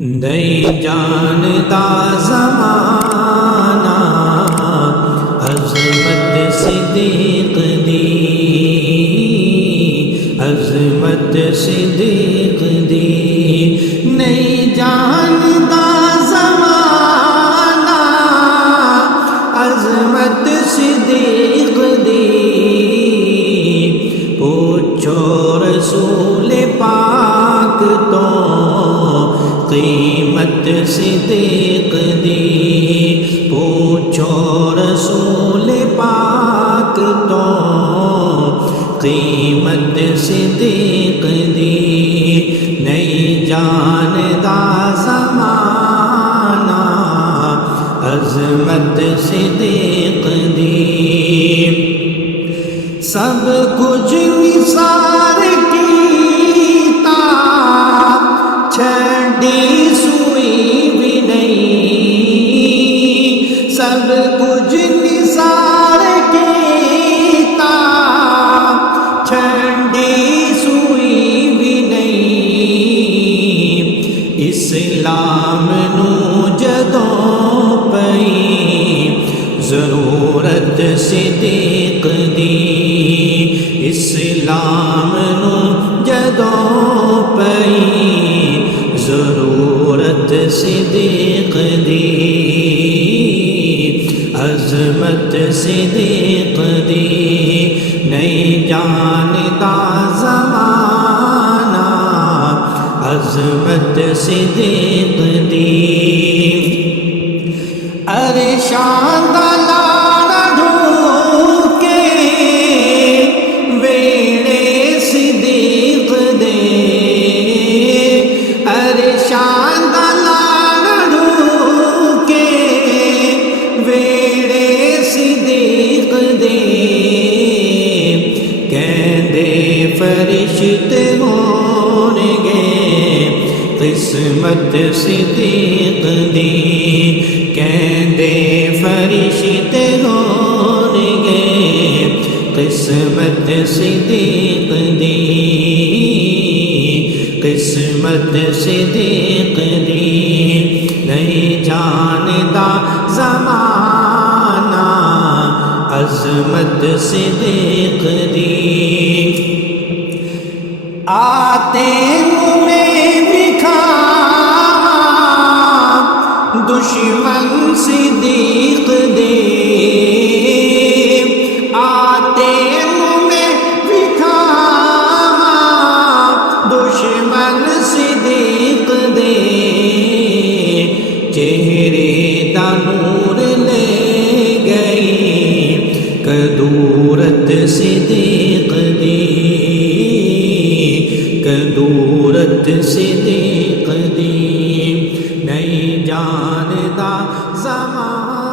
نہیں جانتا زمانہ عظمت صدیق دی، عظمت صدیق دی، نہیں جانتا زمانہ عظمت صدیق دی، پوچھو رسول پاک تو قیمت صدیق دی، پوچھو رسول پاک تو قیمت صدیق دی، نہیں جانتا زمانہ عظمت صدیق دی، سب کچھ نثار کیتا چھڑی سوئی بھی نہیں، سب کچھ نثار کیتا چھڑی سوئی بھی نہیں، اسلام نو جدوں پئی ضرورت صدیق دی، اسلام نو جدوں پئی ضرورت صدیق دی، عظمت صدیق دی، نہیں جانتا زمانہ عظمت صدیق دی، عرشاں دا لاڑا ڈھونکے ویڑے صدیق دے، عرشاں دا لاڑا ڈھونکے ویڑے صدیق دے، کہندے فرشتے ہون گے قسمت صدیق دی، کہندے فرشتے ہون گے قسمت صدیق دی، قسمت صدیق دی، نہیں جانتا زمانہ عظمت صدیق دی، آتے منہ میں بکھا دشمن صدیق دے، آتے منہ میں بکھا دشمن صدیق دے، چہرے دا نور لے گئی کدورت صدیق دی، کدورت صدیق دی، نہیں جانتا زمانہ